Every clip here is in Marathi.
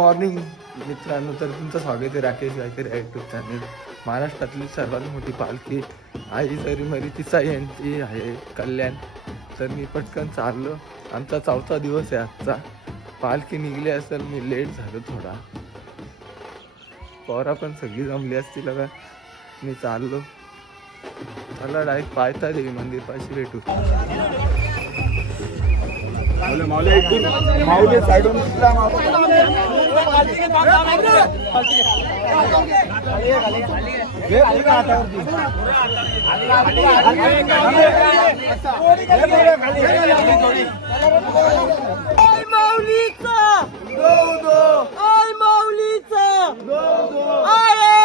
मॉर्निंग मित्रांनो तर तुमचं स्वागत आहे Rakesh Gaikar YouTube YouTube channel महाराष्ट्रातली सर्वात मोठी पालखी आई जरी मरी तिचा यांची आहे कल्याण. तर मी पटकन चाललो. आमचा चौथा दिवस आहे आजचा. पालखी निघली असेल मी लेट झालो थोडा. पोरा पण सगळी जमली असती लगा मी चाललो. चला डायरेक्ट पायता देवी मंदिर पाशी भेटू आय माऊलीचा आय माऊलीचा आहे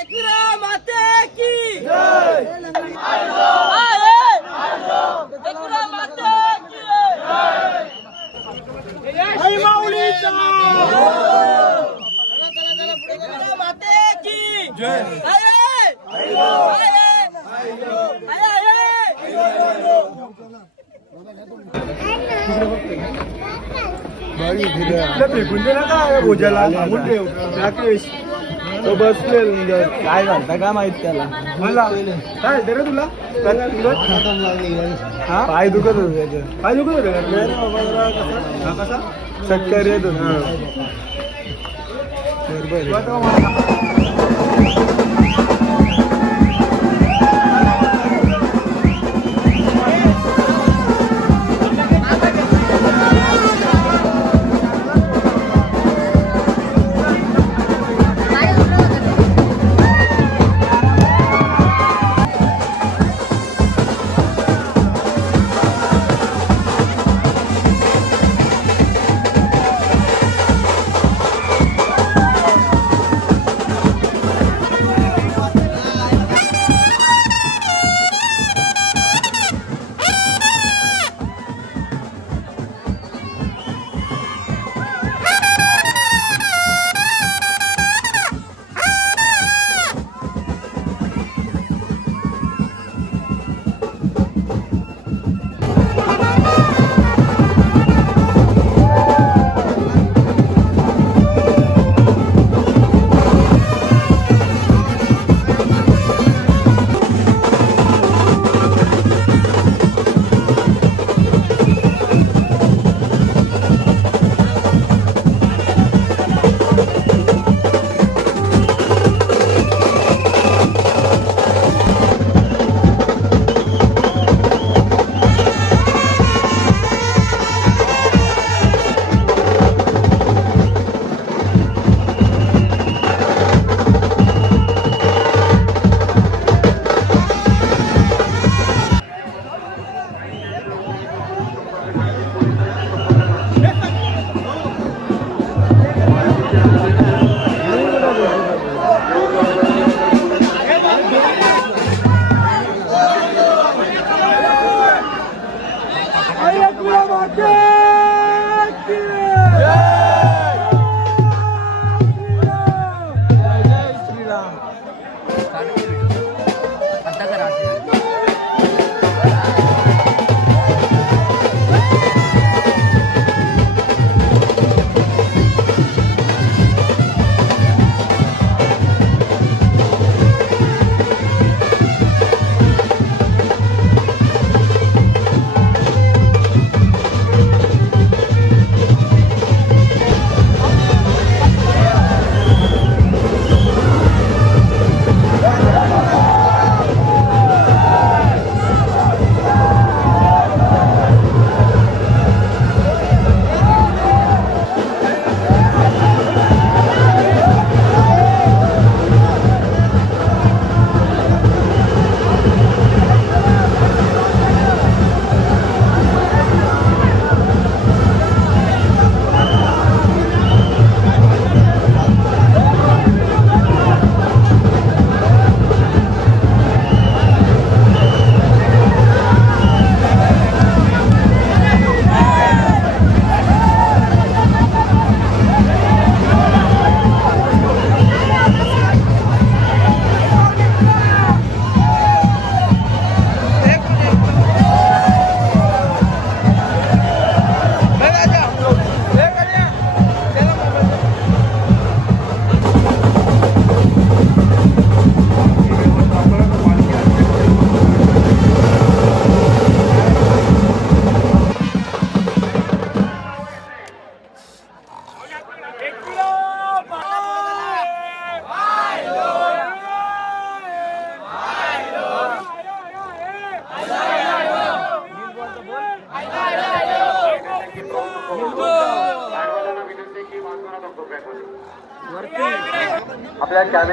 एकविरा माते की आहे एकविरा माते की आय माऊलीचा एकविरा माते की आहे आहे आहे फेकून दे ना काय भोजाला सांगून ठेव राकेश तो बसलेल काय घालता का माहीत त्याला मला काय रे तुला पाय दुखत होत त्याचं पाय दुखत होते कसा चक्कर येत होत बरोबर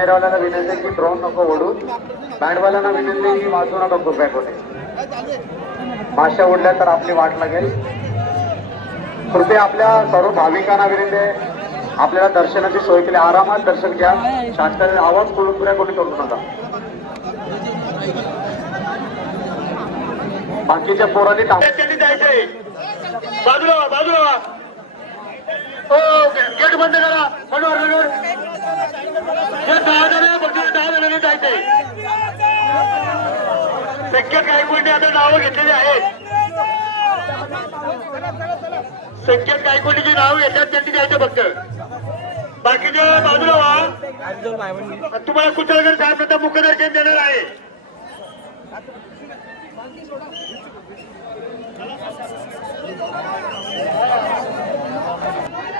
कॅमेरावाल्यांना विनंती की ड्रोन नको ओढू. बँडवाल्यांना विनंती की वाचू नका कृपया कोणी माश्या उडल्या तर आपली वाट लागेल. कृपया आपल्या सर्व भाविकांना विनंती आहे. आपल्याला दर्शनाची सोय केली. आरामात दर्शन घ्या. शांत आवाज करून पुऱ्या कोणी करू नका. बाकीच्या पोरांनी बाजूला बाजूला व्हा. गेट हो, बंद करा. जायचंय संकेत गायकवाडने आता नावं घेतलेली आहेत. संकेत गायकवाडीची नावं घेतात त्यांनी जायचं फक्त. बाकीच्या बाजूला व्हा. तुम्हाला कुठं साहेब आता मुखदर्शन देणार आहे.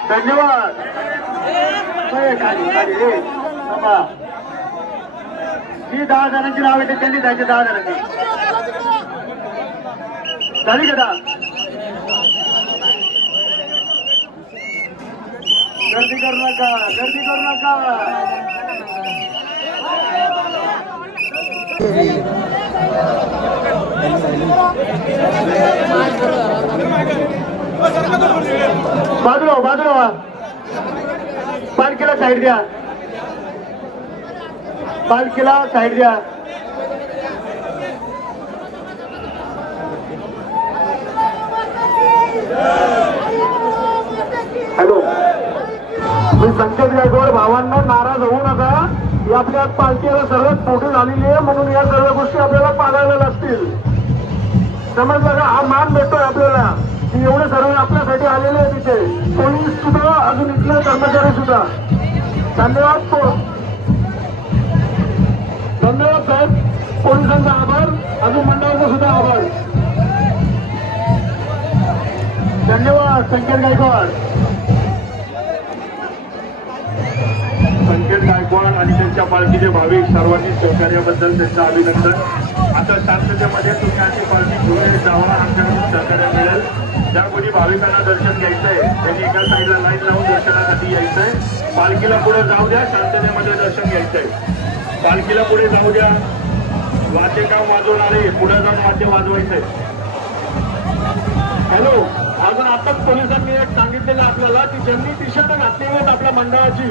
धन्यवाद. دا جا ڀيٽي توهان بادر پالڪي ديا पालखीला साईड द्या. हॅलो. मी संकेत गायकवाड भावांना नाराज होऊ नका. ही आपल्या पालखीला सर्वात मोठी झालेली आहे म्हणून या सर्व गोष्टी आपल्याला पाळायला लागतील. समजलं का हा मान भेटतोय आपल्याला. की एवढे सर्व आपल्यासाठी आलेले आहे तिथे पोलीस सुद्धा अजून इथले कर्मचारी सुद्धा. धन्यवाद पो- धन्यवाद साहेब पोलिसांचा आभार. अजून मंडळाचा सुद्धा आभार. धन्यवाद संकेत गायकवाड. संकेत गायकवाड आणि त्यांच्या पालखीचे भाविक सर्वांनी सहकार्याबद्दल त्यांचं अभिनंदन. आता शांततेमध्ये तुम्ही अशी पालखी घेऊन जावा आमच्याकडून सहकार्य मिळेल. ज्या कोणी भाविकांना दर्शन घ्यायचंय त्यांनी एका साईडला लाईन लावून दर्शनासाठी यायचंय. पालखीला पुढे जाऊ द्या. शांततेमध्ये दर्शन घ्यायचंय. पालखीला पुढे जाऊ द्या. वाद्य काम वाजवणारे पुढे जाऊन वाद्य वाजवायचंय. हॅलो अजून आताच पोलिसांनी एक सांगितलेलं आपल्याला की ज्यांनी टी शर्ट घातली आहेत आपल्या मंडळाची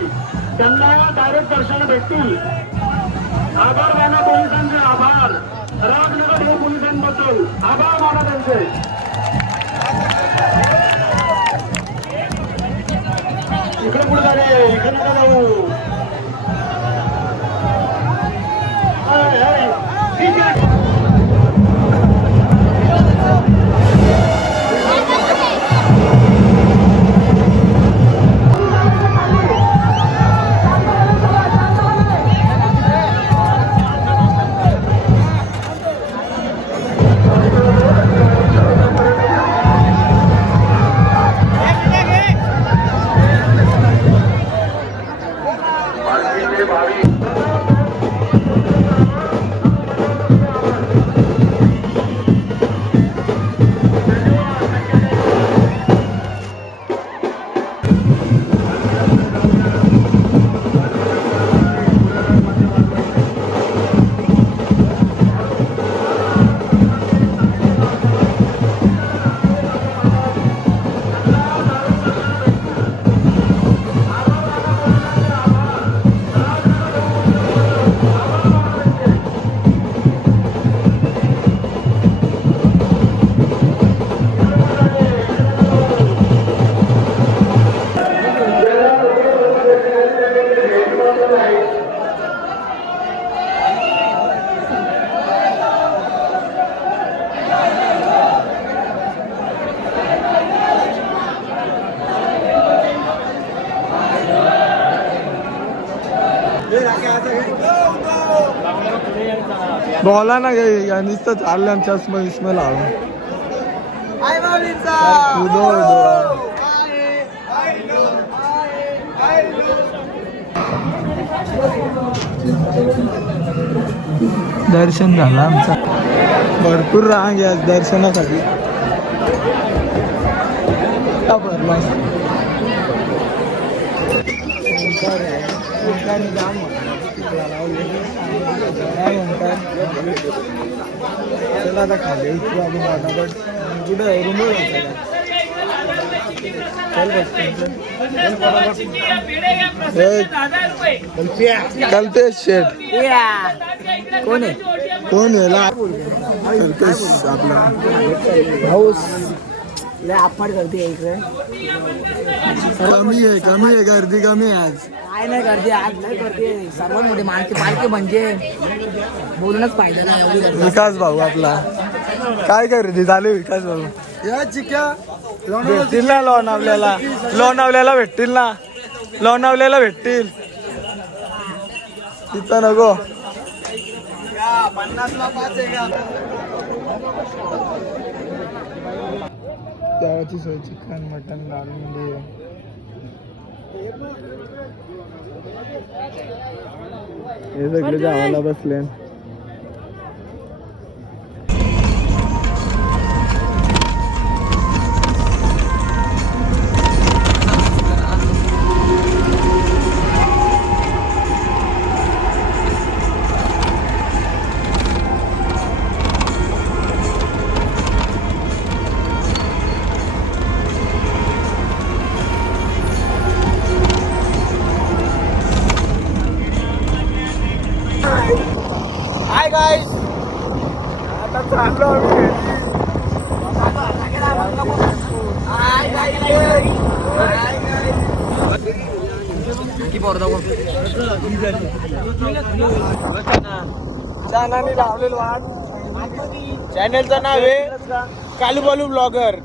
त्यांना डायरेक्ट दर्शन भेटतील. आभार माना पोलिसांचे आभार. रामनगर हे पोलिसांबद्दल आभार माना त्यांचे. इकडे पुढे झाले इकडे जाऊ. बोला ना नुसतं चाललं आमच्या चष्मा विस्मा लावून उदो उदो दर्शन झालं आमचा. भरपूर रांग आहे आज दर्शनासाठी. भरला? काय म्हणतात चला आता खाली आपण कुठे चल कल्पेश शेठ. कोण आहे? कोण आहे? आपला. भाऊस. लय अप्पाड करते इकडे. कमी आहे कमी आहे गर्दी कमी आहे आज. काय नाही करते आज लय करते सर्वात मोठी मालकी पालखी म्हणजे बोलूनच पाहिजे ना एवढी गर्दी. विकास भाऊ आपला. काय गर्दी झाली विकास भाऊ? या चिक्या भेटतील ना लोणावल्याला लोणावल्याला भेटतील ना? लोणावल्याला भेटतील. तिथं नको. देवाची सोय चिकन मटन लाल म्हणजे हे सगळे जावाला बसले. हाय गाईस आता चाललो आम्ही. घरी. लावलेलं वाट. चॅनलचं नाव आहे कालू बालू ब्लॉगर.